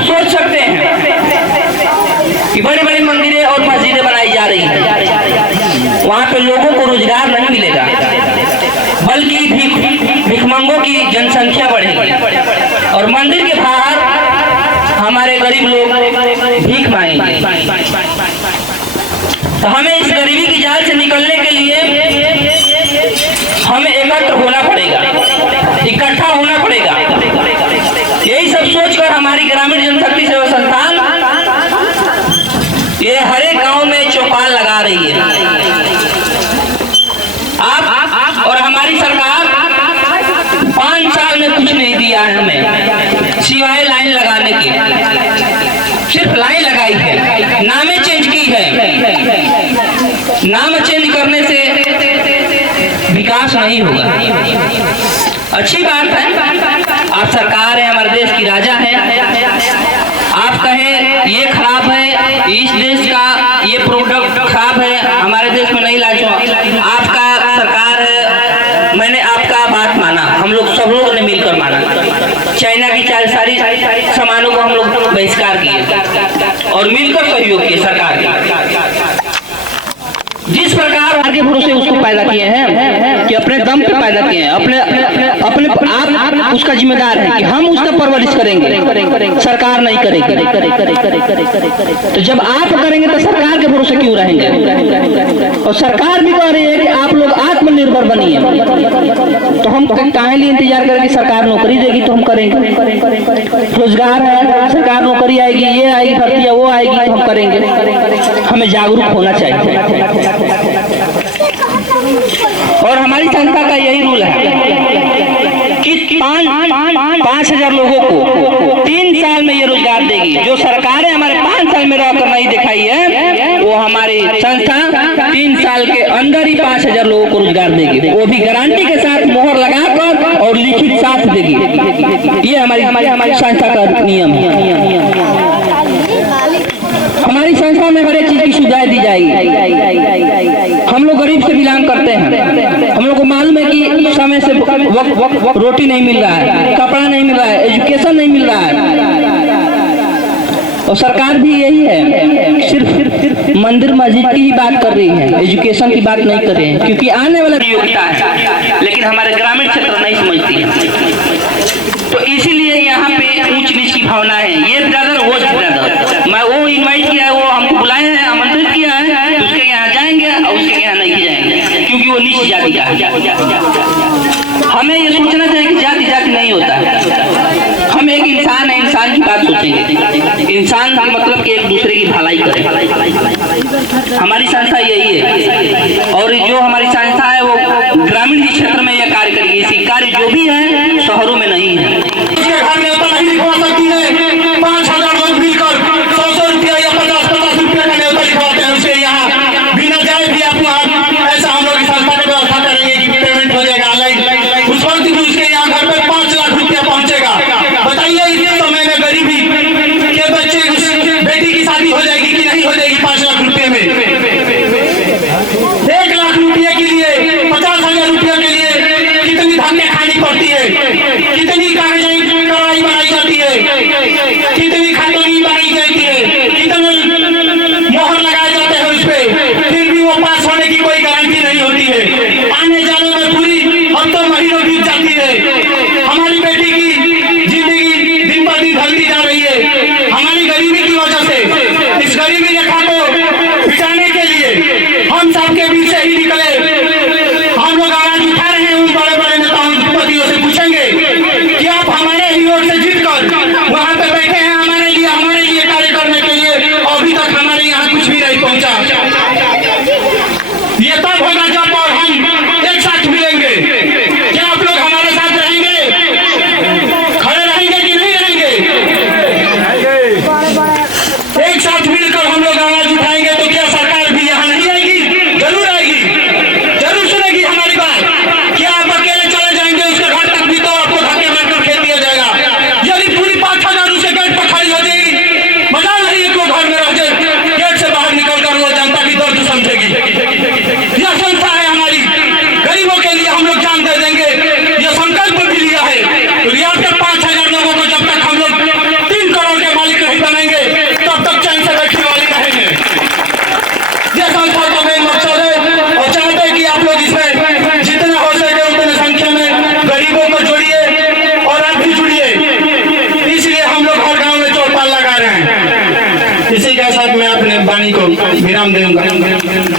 आप सोच सकते हैं कि बड़े बड़े मंदिरें और मस्जिदें बनाई जा रही हैं, वहाँ पे लोगों को रोजगार नहीं मिलेगा, बल्कि भिखमंगों की जनसंख्या बढ़ेगी और मंदिर के बाहर हमारे गरीब लोग भीख मांगेंगे। तो हमें इस गरीबी की जाल से निकलने के लिए हमें एकत्र होना पड़ेगा, इकट्ठा होना पड़ेगा। यही सब सोचकर हमारी ग्रामीण जनशक्ति सेवा संस्थान ये हर एक गांव में चौपाल लगा रही है। आप और हमारी सरकार 5 साल में कुछ नहीं दिया है हमें, सिवाय लाइन लगाने के। सिर्फ लाइन लगाई है, नामें चेंज की है। नाम चेंज करने से विकास नहीं होगा। अच्छी बात है, आप सरकार है, हमारे देश की राजा है। आप कहें ये खराब है, इस देश का ये प्रोडक्ट खराब है, हमारे देश में नहीं लाचो, आपका सरकार है, मैंने आपका बात माना, हम लोग सब लोगों ने मिलकर माना। चाइना की सारी सामानों को हम लोग बहिष्कार किए और मिलकर सहयोग किए सरकार के। जिस प्रकार के भरोसे उसको पैदा किए हैं कि अपने दम पे पैदा किए हैं, अपने आप उसका जिम्मेदार है कि हम उसका परवरिश करेंगे, सरकार नहीं करेगी। तो जब आप करेंगे तो सरकार के भरोसे क्यों रहेंगे? और सरकार भी कह रही है कि आप लोग आत्मनिर्भर बनिए, तो हम काहे लिए इंतजार करें कि सरकार नौकरी देगी तो हम करेंगे? रोजगार है, सरकार नौकरी आएगी, ये आएगी भर्ती, वो आएगी तो हम करेंगे। हमें जागरूक होना चाहिए और हमारी संस्था का यही रूल है कि 5,000 लोगों को 3 साल में ये रोजगार देगी। जो सरकारें हमारे 5 साल में रहकर नहीं दिखाई है, वो हमारी संस्था 3 साल के अंदर ही 5,000 लोगों को रोजगार देगी, वो भी गारंटी के साथ, मोहर लगाकर और लिखित साथ देगी। ये हमारी संस्था का नियम है। हमारी संस्था में हर एक चीज की सुविधाएं दी जाएगी। हम लोग गरीब से बिलोंग करते हैं, हम लोग को मालूम है कि समय से वक्त रोटी नहीं मिल रहा है, कपड़ा नहीं मिल रहा है, एजुकेशन नहीं मिल रहा है। और सरकार भी यही है, सिर्फ मंदिर मस्जिद की ही बात कर रही है, एजुकेशन की बात नहीं कर रहे हैं, क्योंकि आने वाला योग्यता है, लेकिन हमारे ग्रामीण क्षेत्र नहीं समझती है। तो इसीलिए यहाँ पे ऊंच नीच की भावना है, ये ब्रदर वो ब्रदर, मैं वो इनवाइट किया है, वो हमको बुलाए हैं, आमंत्रित किया है, उसके यहाँ जाएंगे और उसके यहाँ नहीं जाएंगे, क्योंकि वो नीच जाति का है। हमें ये सोचना चाहिए कि जाति जाति नहीं होता है, हम एक इंसान है, इंसान की बात सोचेंगे, इंसान का मतलब कि एक दूसरे की भलाई करें। हमारी संस्था यही है और जो हमारी संस्था है वो ग्रामीण क्षेत्र में यह कार्य करेगी। इसी कार्य जो भी है शहरों में नहीं है। एक साथ मिलकर हम लोग आवाज उठाएंगे तो क्या सरकार भी यहाँ नहीं आएगी? जरूर आएगी। वाणी को विराम दूंगा।